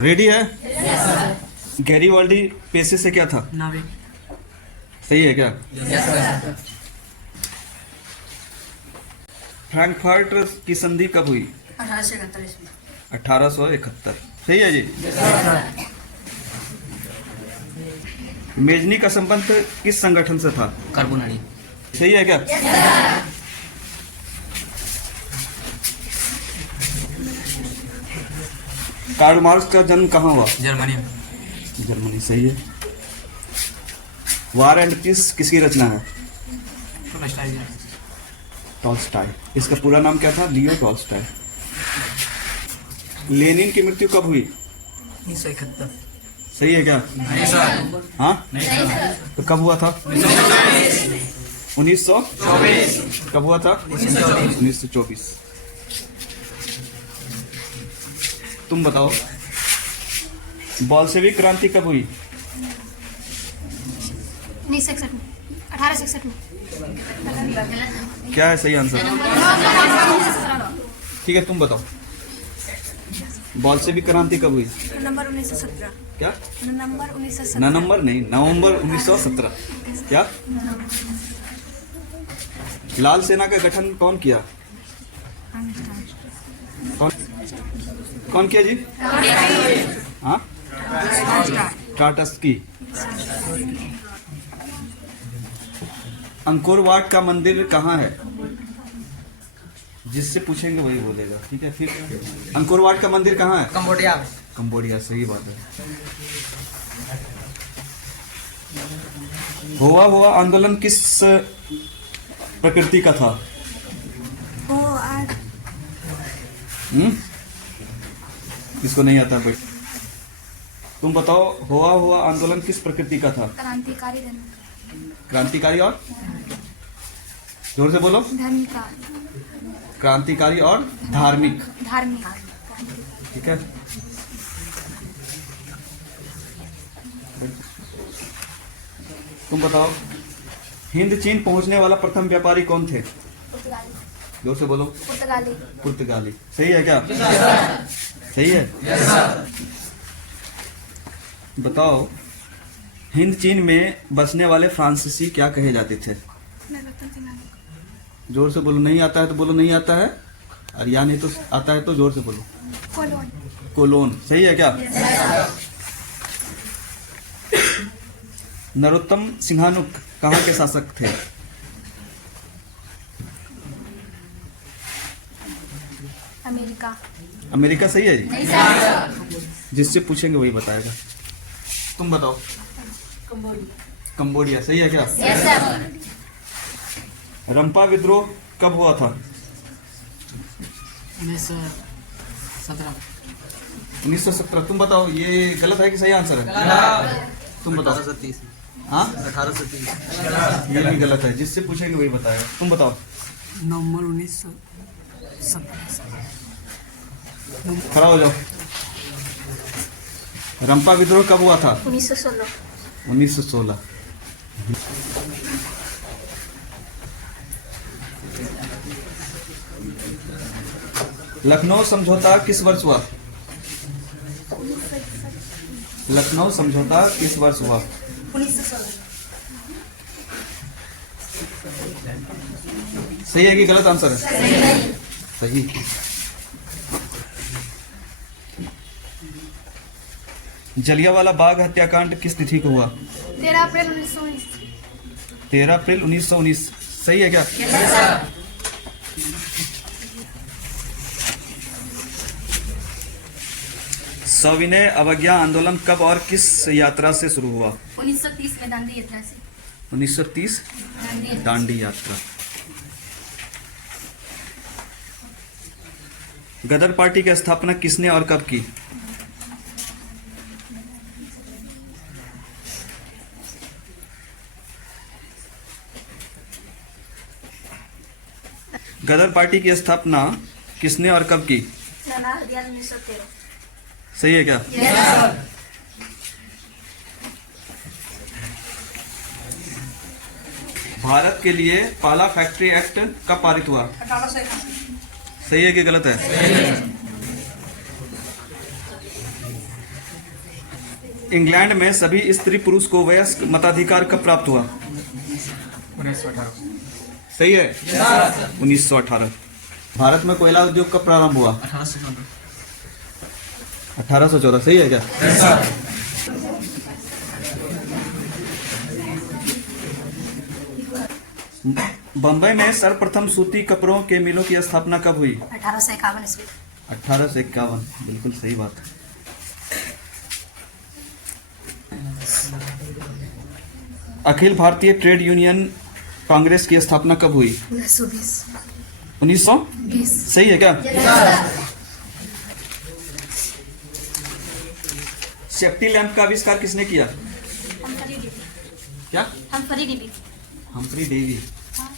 Ready है? गैरीवाल्डी पेशे से क्या था? नाविक। सही है क्या? यस। फ्रैंकफर्ट की संधि कब हुई? 1841 में। 1871। सही है जी। मेजनी का संबंध किस संगठन से था? कार्बोनारी। सही है क्या? कार्ल मार्क्स का जन्म कहाँ हुआ? जर्मनी में। जर्मनी। सही है। वार एंड पीस किसकी रचना है? टॉल्स्टॉय। इसका पूरा नाम क्या था? Leo Tolstoy. लेनिन की मृत्यु कब हुई? 1971। सही है क्या? नहीं सर। हाँ, तो कब हुआ था? 1924। कब हुआ था? 1924। तुम बताओ, बोल्शेविक क्रांति कब हुई? 1961 में। 1861 में। क्या है सही आंसर? ठीक है, तुम बताओ, बोल्शेविक क्रांति कब हुई? नवंबर 1917। क्या? नवंबर 1917। नवंबर नहीं, नवंबर 1917। क्या? लाल सेना का गठन कौन किया? कौन कौन किया जी? हाँ, टाटस्की। अंकोर वाट का मंदिर कहाँ है? जिससे पूछेंगे वही बोलेगा। ठीक है, फिर अंकोर वाट का मंदिर कहाँ है? कंबोडिया। कंबोडिया। सही बात है। हुआ आंदोलन किस प्रकृति का था? इसको नहीं आता भाई, तुम बताओ, हुआ आंदोलन किस प्रकृति का था? क्रांतिकारी क्रांतिकारी और जोर से बोलो। क्रांतिकारी और धार्मिक। धार्मिक। ठीक है। तुम बताओ, हिंद चीन पहुंचने वाला प्रथम व्यापारी कौन थे? जोर से बोलो। पुर्तगाली। पुर्तगाली। सही है क्या? सही है। बताओ, हिंद चीन में बसने वाले फ्रांसीसी क्या कहे जाते थे? जोर से बोलो। नहीं आता है तो बोलो नहीं आता है, और या नहीं तो आता है तो जोर से बोलो। कोलोन। कोलोन। सही है क्या? नरोत्तम सिंहानुक कहाँ के शासक थे? अमेरिका। अमेरिका। सही है जी। जिससे पूछेंगे वही बताएगा। तुम बताओ। कंबोडिया। सही है क्या? रंपा विद्रोह कब हुआ था? 1917। 1917। तुम बताओ, ये गलत है कि सही आंसर है? तुम बताओ। 1830। हाँ, 1830। ये भी गलत है। जिससे पूछेंगे वही बताएगा। तुम बताओ। नवंबर 1917। खड़ा हो जाओ। रंपा विद्रोह कब हुआ था? 1916। 1916। लखनऊ समझौता किस वर्ष हुआ? लखनऊ समझौता किस वर्ष हुआ? 1916। सही है कि गलत आंसर है? सही। जलियांवाला बाग हत्याकांड किस तिथि को हुआ? 13 अप्रैल 1919। 13 अप्रैल 1919। सही है क्या? सविनय अवज्ञा आंदोलन कब और किस यात्रा से शुरू हुआ? 1930 में दांडी यात्रा से। 1930 दांडी यात्रा। गदर पार्टी की स्थापना किसने और कब की? गदर पार्टी की स्थापना किसने और कब की? 1913। सही है क्या? भारत के लिए पहला फैक्ट्री एक्ट कब पारित हुआ? 1861। सही है कि गलत है? इंग्लैंड में सभी स्त्री पुरुष को वयस्क मताधिकार कब प्राप्त हुआ? 1918 सही है 1918। भारत में कोयला उद्योग कब प्रारंभ हुआ? 1814। सही है क्या? बम्बई में सर्वप्रथम सूती कपड़ों के मिलों की स्थापना कब हुई? 1851 ईस्वी। 1851। बिल्कुल सही बात। अखिल भारतीय ट्रेड यूनियन कांग्रेस की स्थापना कब हुई? 1920। 1920। सही है क्या? सेफ्टी लैंप का आविष्कार किसने किया? Humphry Davy. क्या? Humphry Davy. Humphry Davy. हाँ,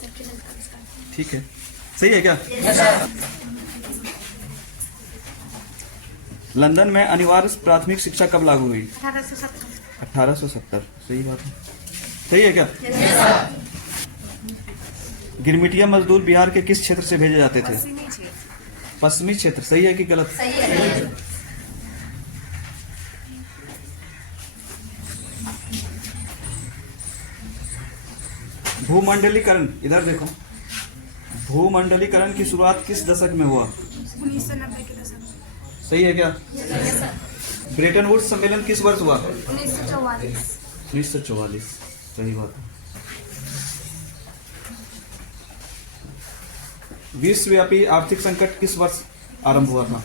सेफ्टी लैंप का आविष्कार। ठीक है। सही है क्या? लंदन में अनिवार्य प्राथमिक शिक्षा कब लागू हुई? 1870। 1870। सही बात है। सही है क्या? गिरमिटिया मजदूर बिहार के किस क्षेत्र से भेजे जाते थे? पश्चिमी क्षेत्र। सही है कि गलत? सही है। भूमंडलीकरण, इधर देखो, भूमंडलीकरण की शुरुआत किस दशक में हुआ? 1990 के दशक। सही है क्या? ब्रेटन वुड्स सम्मेलन किस वर्ष हुआ? 1944। 1944। सही बात है। विश्वव्यापी आर्थिक संकट किस वर्ष आरंभ हुआ था?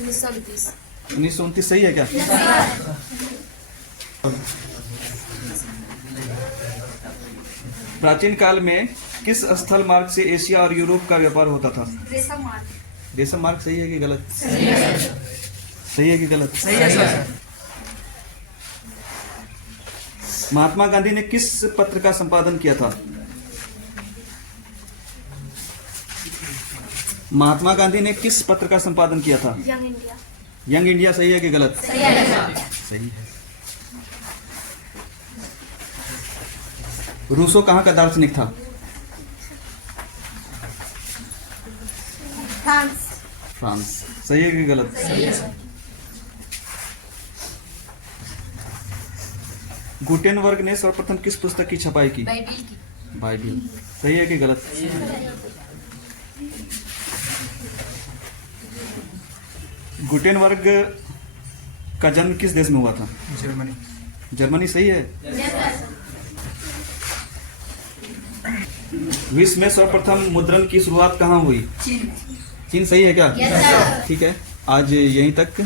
1929। 1929। सही है क्या? प्राचीन काल में किस स्थल मार्ग से एशिया और यूरोप का व्यापार होता था? रेशम मार्ग। रेशम मार्ग। सही है कि गलत? सही है कि गलत? सही है सर। महात्मा गांधी ने किस पत्र का संपादन किया था? महात्मा गांधी ने किस पत्र का संपादन किया था? Young India. Young India. सही है कि गलत? सही है। सही है। रूसो कहाँ का दार्शनिक था? फ्रांस। फ्रांस। सही है कि गलत? सही है। गुटेनबर्ग ने सर्वप्रथम किस पुस्तक की छपाई की? बाइबिल की। बाइबिल। सही है कि गलत? गुटेनबर्ग का जन्म किस देश में हुआ था? जर्मनी। जर्मनी। सही है। विश्व में सर्वप्रथम मुद्रण की शुरुआत कहाँ हुई? चीन। चीन। सही है क्या? ठीक है, आज यहीं तक।